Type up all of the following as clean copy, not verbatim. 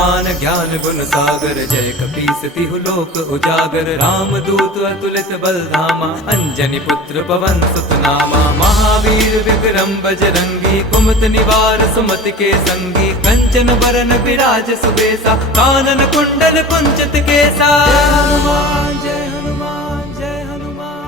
हनुमान ज्ञान गुण सागर, जय कपीस तिहु लोक उजागर। राम दूत अतुलित बल धामा, अंजनी पुत्र पवन सुत नामा। महावीर विक्रम बजरंगी, कुमत निवार सुमति के संगी। कंचन बरन विराज सुबेसा, कानन कुंडल कुंचित केसा। जय हनुमान जय हनुमान।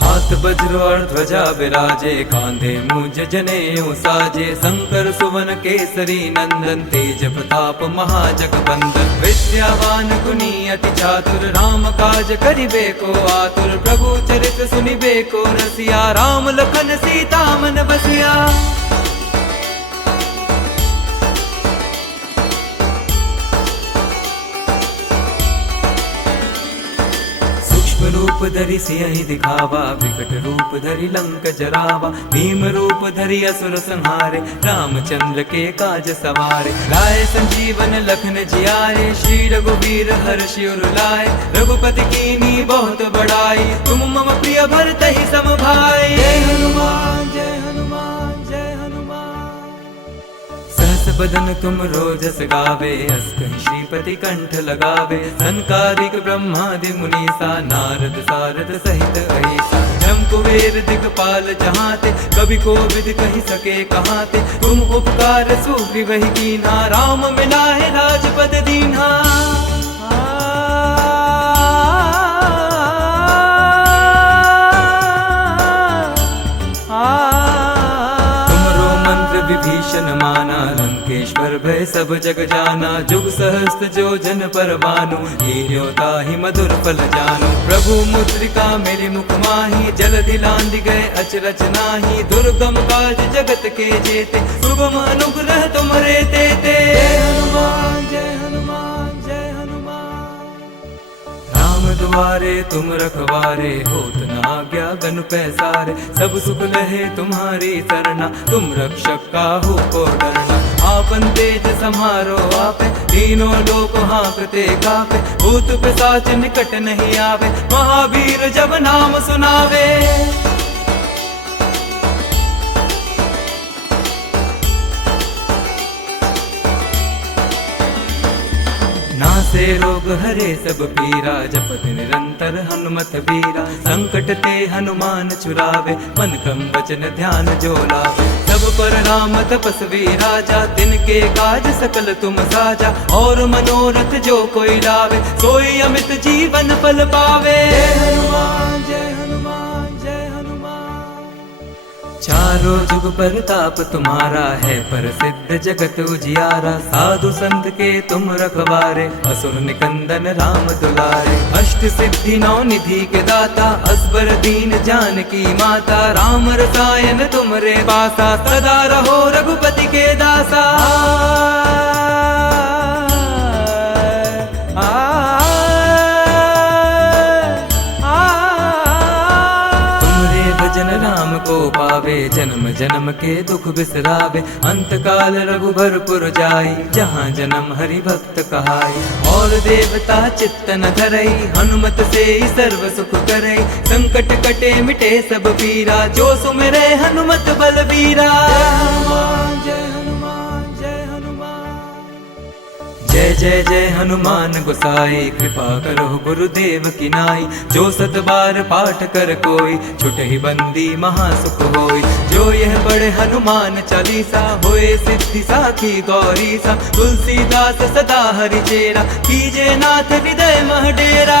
हाथ वज्र और ध्वजा विराजे, कांधे मूंज जनेऊ साजे। शंकर सुवन केसरी नंदन, तेज प्रताप महाजगबंदन। विद्यावान गुणी अति चातुर, राम काज करिबे को आतुर। प्रभु चरित सुनिबे को रसिया, राम लखन सीता मन बसिया। रूप धरि सियहि दिखावा, विकट रूप धरि लंक जरावा। भीम रूप धरि असुर संहारे, रामचंद्र के काज सवारे। लाए संजीवन लखन जियाए, श्री रघुवीर हर्षि उर लाए। रघुपति कीन्ही बहुत बड़ाई, तुम मम प्रिय भरतहि सम भाई। जय हनुमान जय हनुमान जय हनुमान। सहस बदन तुम रोजस गावे, अस कहि श्रीपति कंठ लगावे। सनकादिक ब्रह्मादि मुनीसा, नारद सारद सहित अहिसा। जम कुबेर दिगपाल जहाते, कवि कोविद कहि सके कहाते। तुम उपकार सुग्रीवहि कीन्हा, राम मिलाए राजपद दीन्हा। विभीषण माना, लंकेश्वर भय सब जग जाना। जुग सहस्त्र जो जन पर भानु, लील्यो ताहि मधुर फल जानु। प्रभु मुद्रिका मेरे मुख माही, जलधि लांघि गए अचरज नाहि। दुर्गम काज जगत के जेते, सुगम अनुग्रह तुमरे तेते। जय हनुमान जय हनुमान जय हनुमान। राम द्वारे तुम रखवारे, होत न आज्ञा गन पैसारे। सब सुख लहे तुम्हारी सरना, तुम रक्षक काहू को डरना। आपन तेज समारो आपे, तीनों लोक हाँकते कापे। भूत पिशाच निकट नहीं आवे, महावीर जब नाम सुनावे। नासे रोग हरे सब पीरा, जपत निरंतर हनुमत बीरा। संकट ते हनुमान छुड़ावे, मन क्रम वचन ध्यान जो लावे। सब पर राम तपस्वी राजा, तिनके काज सकल तुम साजा। और मनोरथ जो कोई लावे, सोई अमित जीवन फल पावे। जय हनुमान जय हनुमान जय हनुमान। चारों जुग परताप तुम्हारा है, प्रसिद्ध जगत उजियारा। साधु संत के तुम रखवारे, असुर निकंदन राम दुलारे। अष्ट सिद्धि नौ निधि के दाता, असबर दीन जानकी माता। राम रसायन तुमरे पासा, सदा रहो रघुपति के दासा। जन राम को पावे, जन्म जन्म के दुख बिसरावे। अंत काल रघुबरपुर जाई, जहाँ जन्म हरि भक्त कहाई। और देवता चित्त न धरई, हनुमत से सर्व सुख करई। संकट कटे मिटे सब पीरा, जो सुमिरै हनुमत बलबीरा। जय जय जय हनुमान गोसाई, कृपा करो गुरुदेव की नाई। जो सत बार पाठ कर कोई, छुटहि बंदी महासुख होई। जो यह पढ़े हनुमान चालीसा, होए सिद्धि साखी गौरी सा। तुलसीदास सदा हरि चेरा, कीजे नाथ हृदय मह डेरा।